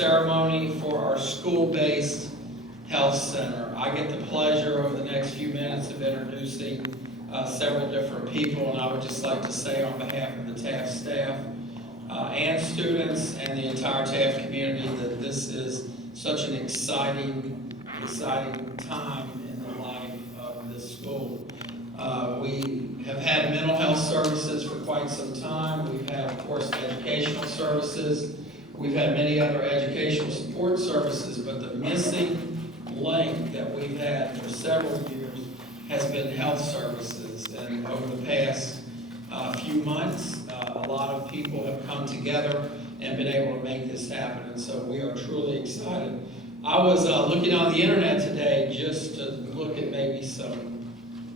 ceremony for our school-based health center. I get the pleasure over the next few minutes of introducing several different people, and I would just like to say on behalf of the Taft staff and students and the entire Taft community that this is such an exciting time in the life of this school. We have had mental health services for quite some time. We've had, of course, educational services. We've had many other educational support services, but the missing link that we've had for several years has been health services. And over the past few months, a lot of people have come together and been able to make this happen. And so we are truly excited. I was looking on the internet today just to look at maybe some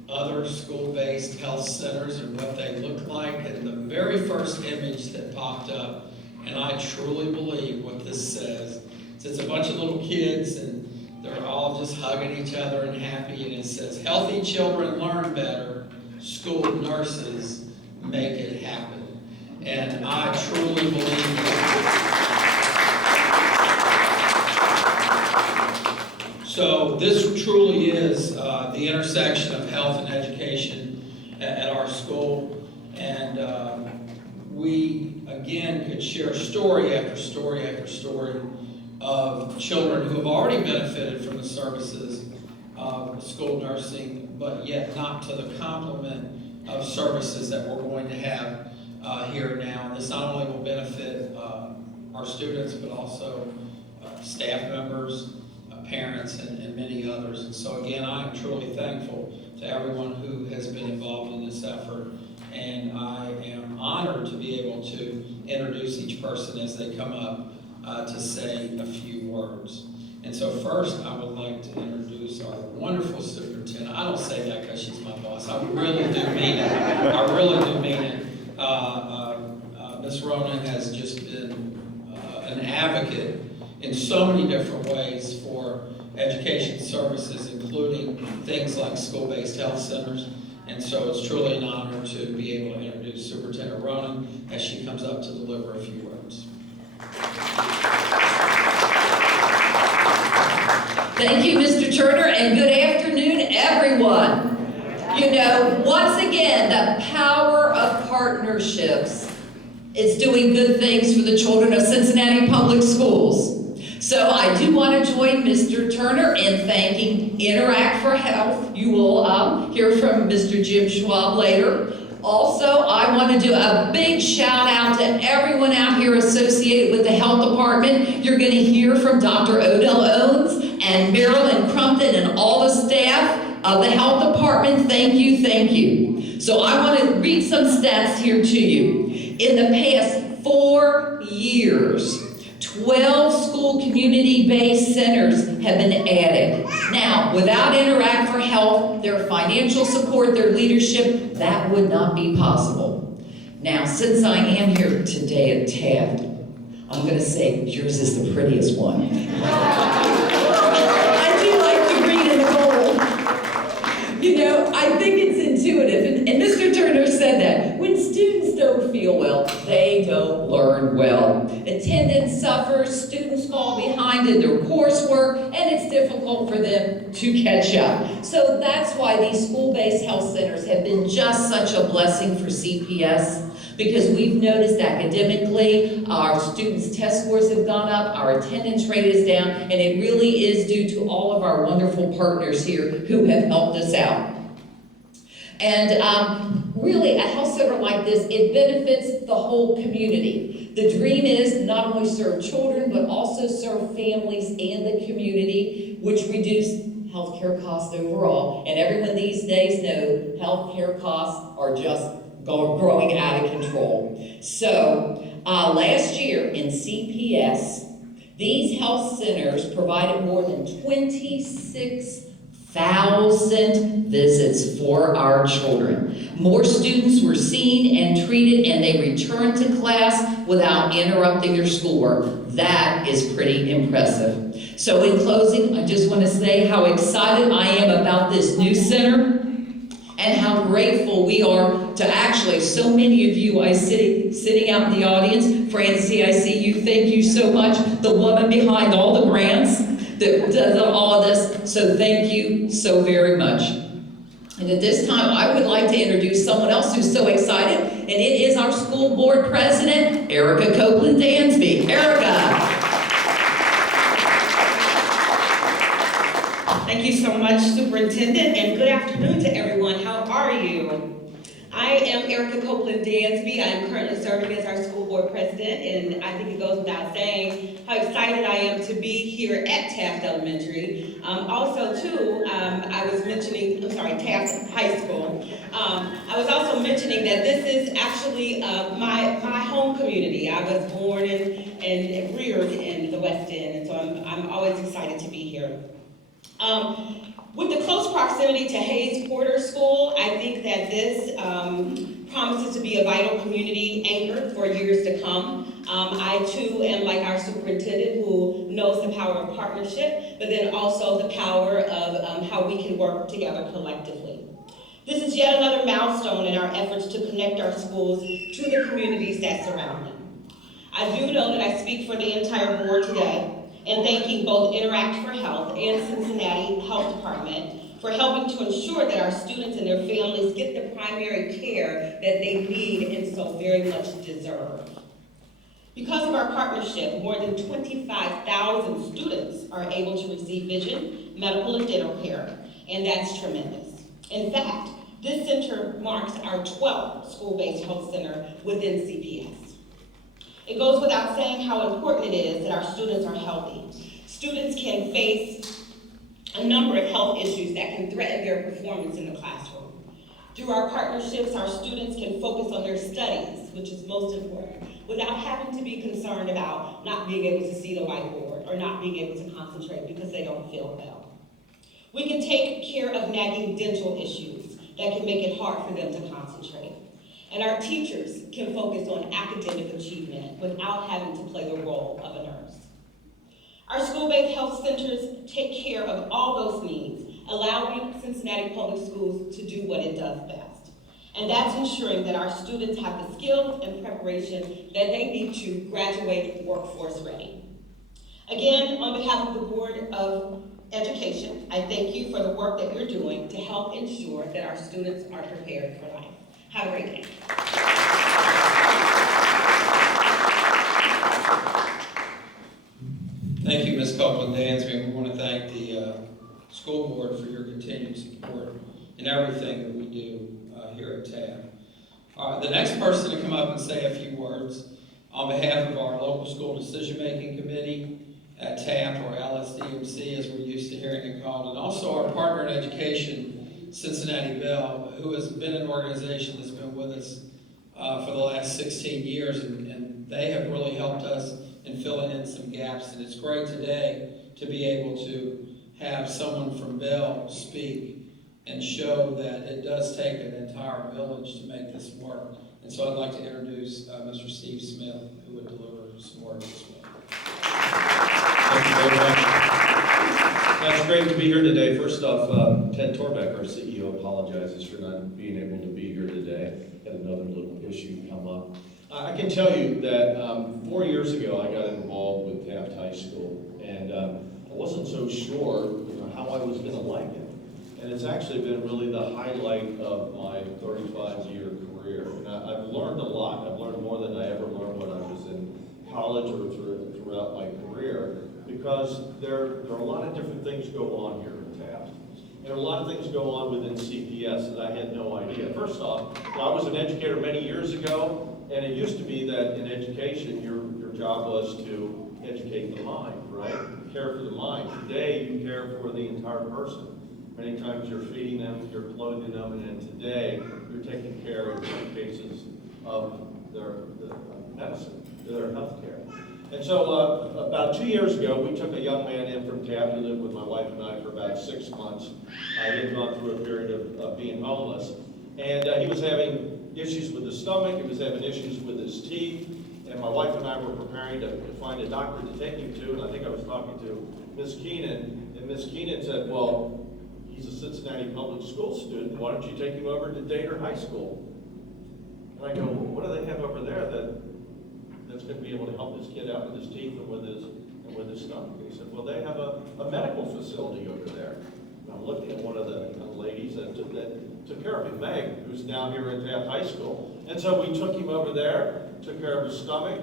other school-based health centers and what they look like. And the very first image that popped up, and I truly believe what this says, it's a bunch of little kids and they're all just hugging each other and happy, and it says, "Healthy children learn better, school nurses make it happen." And I truly believe that. So this truly is the intersection of health and education at our school. And we, again, could share story after story after story of children who have already benefited from the services of school nursing, but yet not to the complement of services that we're going to have here now. And this not only will benefit our students, but also staff members, parents, and many others. And so again, I am truly thankful to everyone who has been involved in this effort, and I am honored to be able to introduce each person as they come up to say a few words. And so first, I would like to introduce our wonderful superintendent. I don't say that because she's my boss. I really do mean it. I really do mean it. Ms. Ronan has just been an advocate in so many different ways for education services, including things like school-based health centers. And so it's truly an honor to be able to introduce Superintendent Ronan as she comes up to deliver a few words. Thank you, Mr. Turner, and good afternoon, everyone. You know, once again, the power of partnerships is doing good things for the children of Cincinnati Public Schools. So I do want to join Mr. Turner in thanking Interact for Health. You will hear from Mr. Jim Schwab later. Also, I want to do a big shout out to everyone out here associated with the health department. You're going to hear from Dr. Odell Owens and Marilyn Crumpton and all the staff of the health department. Thank you, thank you. So I want to read some stats here to you. In the past 4 years, 12 school community-based centers have been added. Now, without Interact for Health, their financial support, their leadership, that would not be possible. Now, since I am here today at Taft, I'm going to say yours is the prettiest one. I do like the green and gold. You know, I think it's intuitive, and Mr. Turner said that. When students don't feel well, they don't learn well. Attendance suffers, students fall behind in their coursework, and it's difficult for them to catch up. So that's why these school-based health centers have been just such a blessing for CPS, because we've noticed academically our students' test scores have gone up, our attendance rate is down, and it really is due to all of our wonderful partners here who have helped us out. And really, a health center like this, it benefits the whole community. The dream is not only serve children, but also serve families and the community, which reduce healthcare costs overall. And everyone these days know healthcare costs are just growing out of control. So last year in CPS, these health centers provided more than 26,000 visits for our children. More students were seen and treated, and they returned to class without interrupting their schoolwork. That is pretty impressive. So in closing, I just want to say how excited I am about this new center. and how grateful we are to actually so many of you I sitting out in the audience. Francie, I see you. Thank you so much. The woman behind all the grants that does all of this. So thank you so very much. And at this time, I would like to introduce someone else who's so excited, and it is our school board president, Erica Copeland Dansby. Erica. Thank you so much, Superintendent, and good afternoon to everyone. How are you? I am Erica Copeland Dansby. I am currently serving as our school board president, and I think it goes without saying how excited I am to be here at Taft Elementary. Also, too, I was mentioning, Taft High School. I was also mentioning that this is actually my home community. I was born and reared in the West End, and so I'm always excited to be here. With the close proximity to Hayes Porter School, I think that this promises to be a vital community anchor for years to come. I too am like our superintendent who knows the power of partnership, but then also the power of how we can work together collectively. This is yet another milestone in our efforts to connect our schools to the communities that surround them. I do know that I speak for the entire board today in thanking both Interact for Health and Cincinnati Health Department for helping to ensure that our students and their families get the primary care that they need and so very much deserve. Because of our partnership, more than 25,000 students are able to receive vision, medical, and dental care, and that's tremendous. In fact, this center marks our 12th school-based health center within CPS. It goes without saying how important it is that our students are healthy. Students can face a number of health issues that can threaten their performance in the classroom. Through our partnerships, our students can focus on their studies, which is most important, without having to be concerned about not being able to see the whiteboard or not being able to concentrate because they don't feel well. We can take care of nagging dental issues that can make it hard for them to concentrate. And our teachers can focus on academic achievement without having to play the role of a nurse. Our school-based health centers take care of all those needs, allowing Cincinnati Public Schools to do what it does best. And that's ensuring that our students have the skills and preparation that they need to graduate workforce ready. Again, on behalf of the Board of Education, I thank you for the work that you're doing to help ensure that our students are prepared for life. Have a great day. Thank you, Ms. Copeland Dansby, and we want to thank the school board for your continued support in everything that we do here at Taft. The next person to come up and say a few words on behalf of our local school decision-making committee at Taft, or LSDMC as we're used to hearing it called, and also our partner in education, Cincinnati Bell, who has been an organization that's been with us for the last 16 years, and they have really helped us in filling in some gaps. And it's great today to be able to have someone from Bell speak and show that it does take an entire village to make this work. And so I'd like to introduce Mr. Steve Smith, who would deliver some words this morning. Thank you very much. It's great to be here today. First off, Ted Torbeck, our CEO, apologizes for not being able to be here today. Had another little issue come up. I can tell you that 4 years ago, I got involved with Taft High School, and I wasn't so sure, how I was going to like it. And it's actually been really the highlight of my 35-year career. And I've learned a lot. I've learned more than I ever learned when I was in college or throughout my career, because there are a lot of different things go on here at Taft. There are a lot of things go on within CPS that I had no idea. First off, I was an educator many years ago, and it used to be that in education, your job was to educate the mind, right? Care for the mind. Today, you care for the entire person. Many times you're feeding them, you're clothing them, and then today, you're taking care, in some cases, of their medicine, their health care. And so about 2 years ago, we took a young man in from Taft who lived with my wife and I for about 6 months. He had gone through a period of being homeless. And he was having issues with his stomach, he was having issues with his teeth. And my wife and I were preparing to find a doctor to take him to. And I think I was talking to Ms. Keenan. And Ms. Keenan said, well, he's a Cincinnati public school student, why don't you take him over to Dater High School? And I go, well, what do they have over there that's going to be able to help this kid out with his teeth and with his stomach? And he said, well, they have a medical facility over there. And I'm looking at one of the young ladies that took care of him, Meg, who's now here at Taft High School. And so we took him over there, took care of his stomach,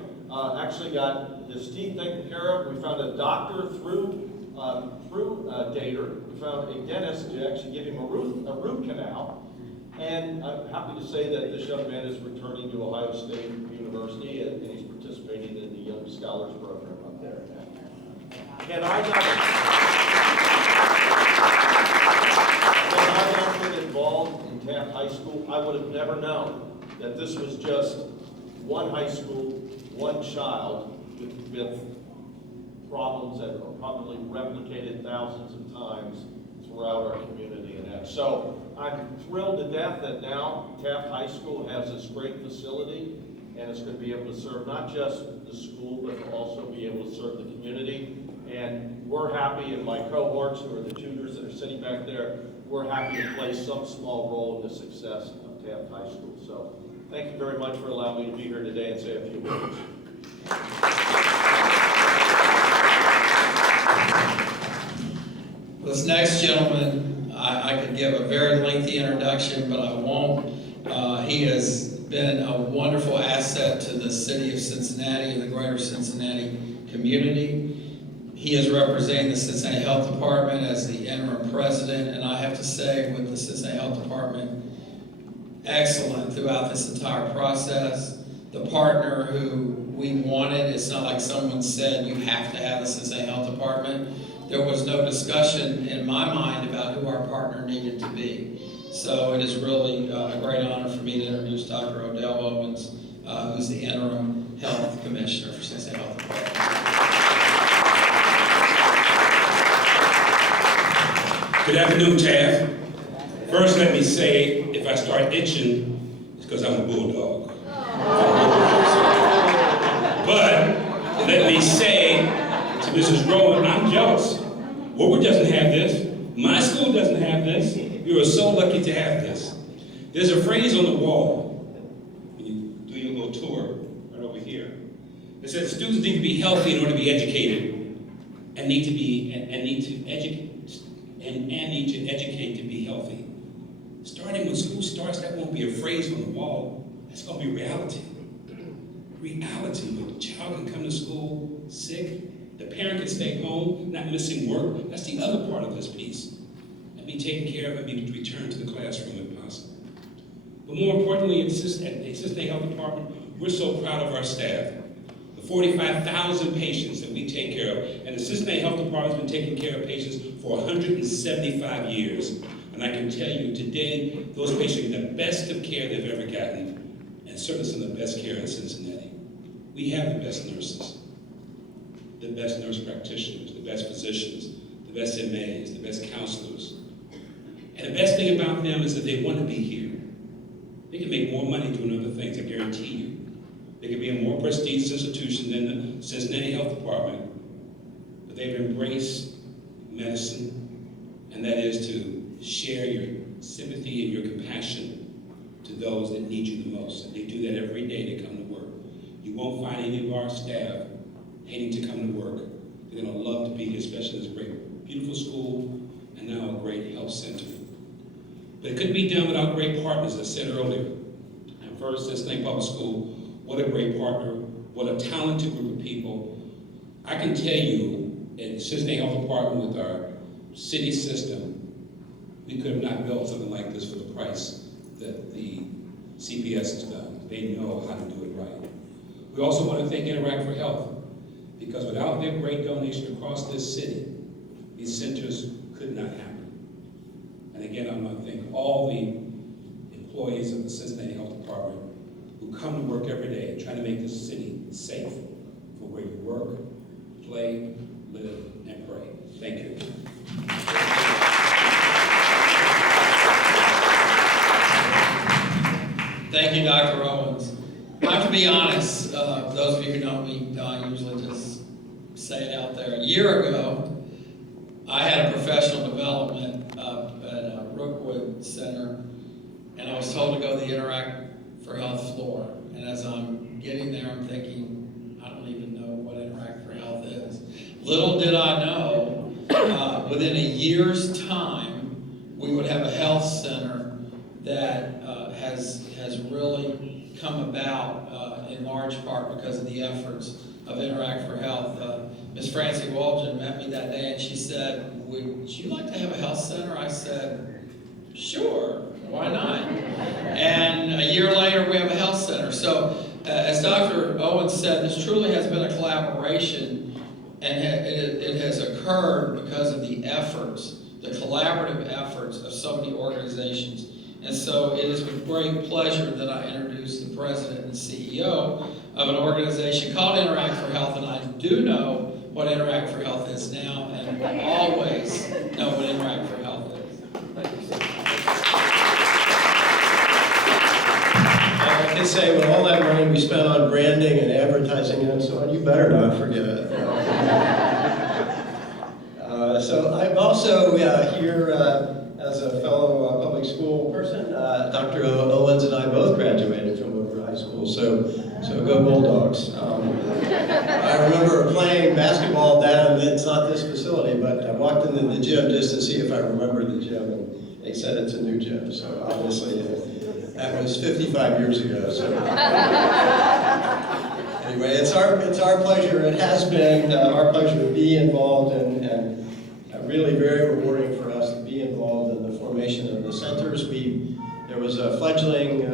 actually got his teeth taken care of. We found a doctor through Dater. We found a dentist to actually give him a root canal. And I'm happy to say that this young man is returning to Ohio State University, and he's participating in the Young Scholars Program up there. Had I not been involved in Taft High School, I would have never known that this was just one high school, one child with problems that are probably replicated thousands of times throughout our community. And so I'm thrilled to death that now Taft High School has this great facility, and it's going to be able to serve not just the school, but also be able to serve the community. And we're happy, and my cohorts, who are the tutors that are sitting back there, we're happy to play some small role in the success of Taft High School. So thank you very much for allowing me to be here today and say a few words. This next gentleman, I could give a very lengthy introduction, but I won't. He has been a wonderful asset to the city of Cincinnati and the greater Cincinnati community. He is representing the Cincinnati Health Department as the interim president, and I have to say, with the Cincinnati Health Department, excellent throughout this entire process. The partner who we wanted, it's not like someone said you have to have the Cincinnati Health Department. There was no discussion in my mind about who our partner needed to be. So it is really a great honor for me to introduce Dr. Odell Owens, who's the interim health commissioner for Cincinnati Health Department. Good afternoon, Taft. First, let me say, if I start itching, it's because I'm a bulldog. But let me say to Mrs. Rowan, I'm jealous. Woodward doesn't have this. My school doesn't have this. You are so lucky to have this. There's a phrase on the wall when you do your little tour right over here. It says students need to be healthy in order to be educated, and need to educate to be healthy. Starting when school starts, that won't be a phrase on the wall. That's going to be reality. Reality. When a child can come to school sick, the parent can stay home, not missing work. That's the other part of this piece. And be taken care of and be returned to the classroom if possible. But more importantly, at the Cincinnati Health Department, we're so proud of our staff. The 45,000 patients that we take care of, and the Cincinnati Health Department's been taking care of patients for 175 years. And I can tell you today, those patients get the best of care they've ever gotten, and certainly some of the best care in Cincinnati. We have the best nurses, the best nurse practitioners, the best physicians, the best MAs, the best counselors. And the best thing about them is that they want to be here. They can make more money doing other things, I guarantee you. They can be a more prestigious institution than the Cincinnati Health Department, but they've embraced medicine, and that is to share your sympathy and your compassion to those that need you the most. And they do that every day they come to work. You won't find any of our staff hating to come to work. They're going to love to be here, especially in this great, beautiful school, and now a great health center. But it couldn't be done without great partners, as I said earlier. And first, Cincinnati Public School, what a great partner, what a talented group of people. I can tell you, in the Cincinnati Health Department with our city system, we could have not built something like this for the price that the CPS has done. They know how to do it right. We also want to thank Interact for Health, because without their great donation across this city, these centers could not happen. And again, I want to thank all the employees of the Cincinnati Health Department who come to work every day trying to make this city safe for where you work, play, live, and pray. Thank you. Thank you, Dr. Owens. I have to be honest, those of you who know me, I usually just say it out there. A year ago, I had a professional development up at Rookwood Center, and I was told to go to the Interact for Health floor. And as I'm getting there, I'm thinking, I don't even know what Interact for Health is. Little did I know, within a year's time, we would have a health center that has really come about in large part because of the efforts of Interact for Health. Ms. Francie Walden met me that day and she said, would you like to have a health center? I said, sure, why not? And a year later, we have a health center. So as Dr. Owens said, this truly has been a collaboration, and it has occurred because of the efforts, the collaborative efforts of so many organizations. And so it is with great pleasure that I introduce the president and CEO of an organization called Interact for Health, and I do know what Interact for Health is now, and will always know what Interact for Health is. Thank you so much. I can say with all that money we spent on branding and advertising and so on, you better not forget it. So I'm also here as a fellow public school person. Dr. Owens and I both graduated from Woodward High School, so go Bulldogs. I remember playing basketball down, it's not this facility, but I walked into the gym just to see if I remembered the gym, and they said it's a new gym, so obviously that was 55 years ago. So anyway, it's our pleasure, it has been our pleasure to be involved and really very rewarding for us to be involved in the formation of the centers. There was a fledgling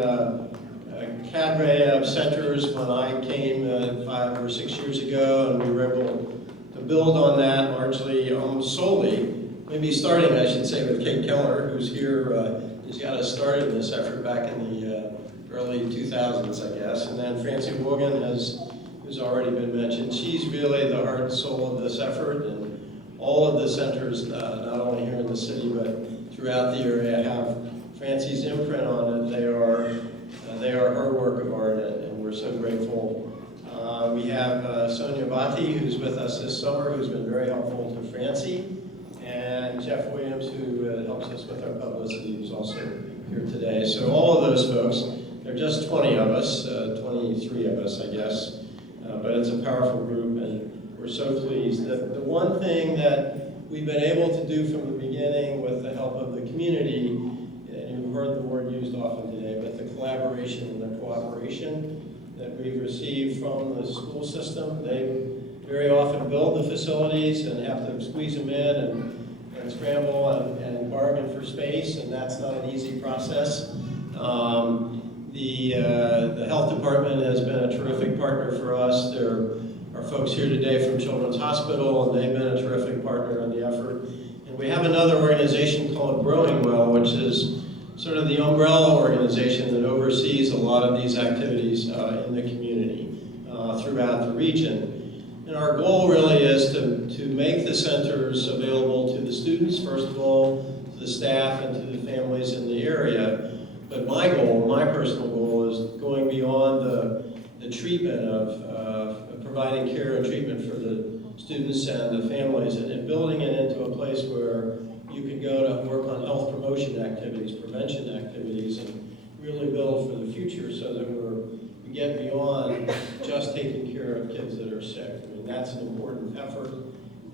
cadre of centers when I came 5 or 6 years ago, and we were able to build on that largely, almost solely, maybe starting, I should say, with Kate Keller, who's here, who's got us started in this effort back in the early 2000s, I guess. And then Francie Wogan, who's already been mentioned. She's really the heart and soul of this effort, and all of the centers, not only here in the city, but throughout the area, have Francie's imprint on it. They are her work of art, and we're so grateful. We have Sonia Bhatti, who's with us this summer, who's been very helpful to Francie, and Jeff Williams, who helps us with our publicity, who's also here today. So all of those folks, there are just 20 of us, 23 of us, I guess, but it's a powerful group, and we're so pleased. The one thing that we've been able to do from the beginning with the help of the community, and you've heard the word used often today, but the collaboration and the cooperation that we've received from the school system. They very often build the facilities and have to squeeze them in and scramble and bargain for space, and that's not an easy process. The health department has been a terrific partner for us. There are folks here today from Children's Hospital, and they've been a terrific partner in the effort. And we have another organization called Growing Well, which is sort of the umbrella organization that oversees a lot of these activities in the community throughout the region. And our goal really is to make the centers available to the students, first of all, to the staff, and to the families in the area. But my goal, my personal goal, is going beyond the treatment of providing care and treatment for the students and the families, and building it into a place where you can go to work on health promotion activities, prevention activities, and really build for the future so that we get beyond just taking care of kids that are sick. I mean, that's an important effort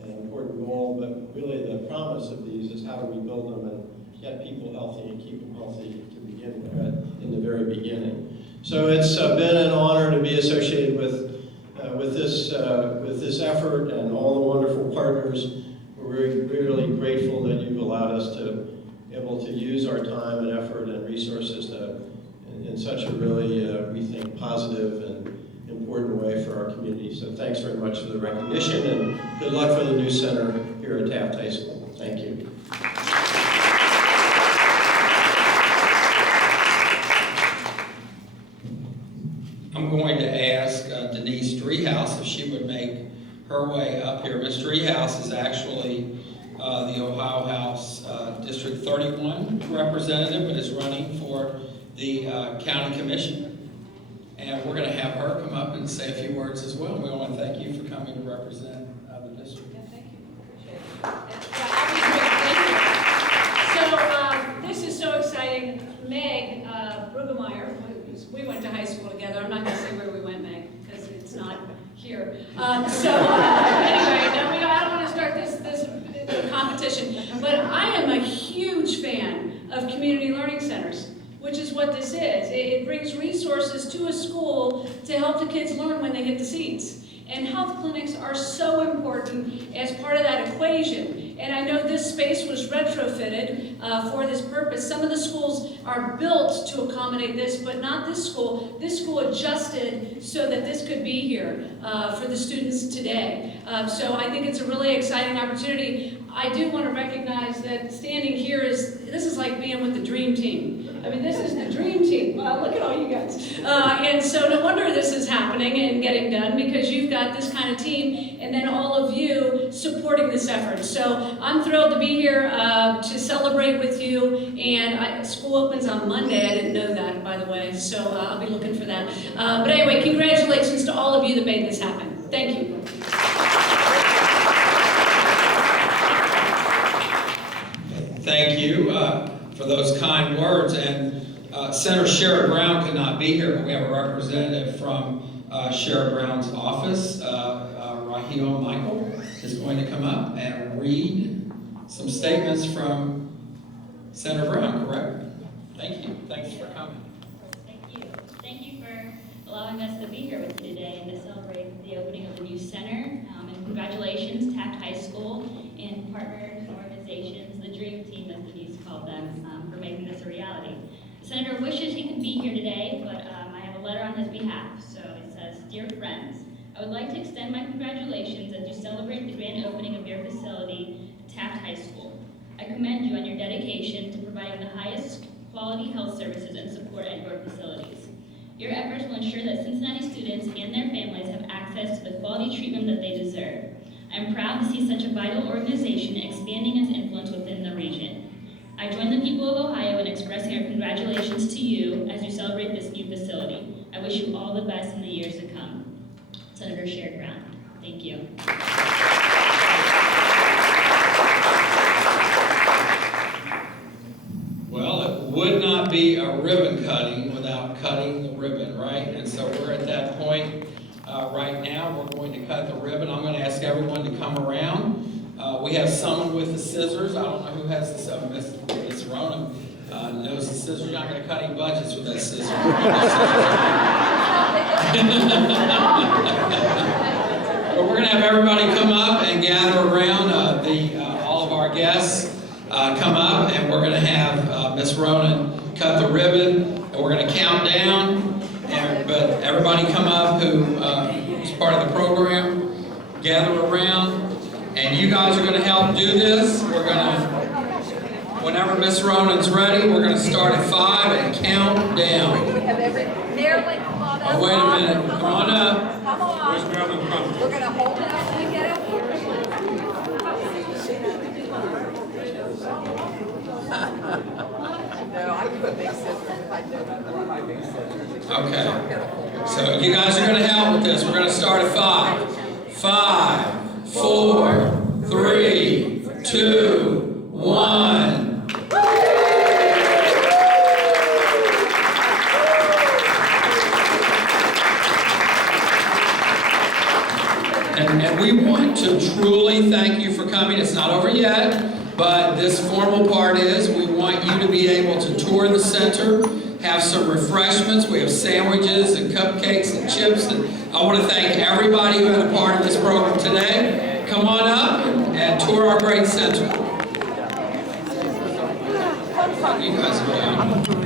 and an important goal, but really the promise of these is how do we build them and get people healthy and keep them healthy to begin with, in the very beginning. So it's been an honor to be associated with this effort and all the wonderful partners. We're really grateful that you've allowed us to be able to use our time and effort and resources in such a really, we think, positive and important way for our community. So thanks very much for the recognition, and good luck for the new center here at Taft High School. Thank you. I'm going to ask Denise Driehaus if she would make her way up here. Ms. Driehaus is actually the Ohio House District 31 representative, but is running for the County Commission. And we're going to have her come up and say a few words as well. We want to thank you for coming to represent the district. Yeah, thank you. Appreciate it. what this is. It brings resources to a school to help the kids learn when they hit the seats. And health clinics are so important as part of that equation. And I know this space was retrofitted for this purpose. Some of the schools are built to accommodate this, but not this school. This school adjusted so that this could be here for the students today. So I think it's a really exciting opportunity. I do want to recognize that standing here this is like being with the dream team. I mean, this is the dream team. Wow, look at all you guys. And so no wonder this is happening and getting done, because you've got this kind of team and then all of you supporting this effort. So I'm thrilled to be here to celebrate with you. And school opens on Monday. I didn't know that, by the way, so I'll be looking for that. But anyway, congratulations to all of you that made this happen. Thank you. Thank you for those kind words. And Senator Sherrod Brown could not be here, but we have a representative from Sherrod Brown's office. Raheel Michael is going to come up and read some statements from Senator Brown, correct? Thank you. Thanks for coming. Thank you. Thank you for allowing us to be here with you today and to celebrate the opening of the new center. And congratulations, Taft High School and partners, organizations, the dream team, as Denise called them, for making this a reality. The Senator wishes he could be here today, but I have a letter on his behalf. So it says, "Dear friends, I would like to extend my congratulations as you celebrate the grand opening of your facility, Taft High School. I commend you on your dedication to providing the highest quality health services and support at your facilities. Your efforts will ensure that Cincinnati students and their families have access to the quality treatment that they deserve. I am proud to see such a vital organization expanding its influence within the region. I join the people of Ohio in expressing our congratulations to you as you celebrate this new facility. I wish you all the best in the years to come." Senator Sherrod Brown. Thank you. Well, it would not be a ribbon cutting without cutting the ribbon, right? And so we're at that point right now. We're going to cut the ribbon. I'm going to ask everyone to come around. We have someone with the scissors. I don't know who has this. Miss Rona knows the scissors. You're not going to cut any budgets with that scissors. But we're going to have everybody come up and gather around. All of our guests come up, and we're going to have Miss Rona cut the ribbon, and we're going to count down. But everybody come up who is part of the program, gather around, and you guys are going to help do this. We're going to, whenever Miss Ronan's ready, we're going to start at 5 and count down. Oh, wait a minute. Come on up. Come on. Where's Marilyn from? We're going to hold it up and get up here. No, I can put big scissors if I do my big scissors. Okay. So you guys are going to help with this. We're going to start at 5. 5, 4, 3, 2, 1. And we want to truly thank you for coming. It's not over yet, but this formal part is we want you to be able to tour the center, have some refreshments. We have sandwiches and cupcakes and chips. And I want to thank everybody who had a part of this program today. Come on up and tour our great center. You guys are down.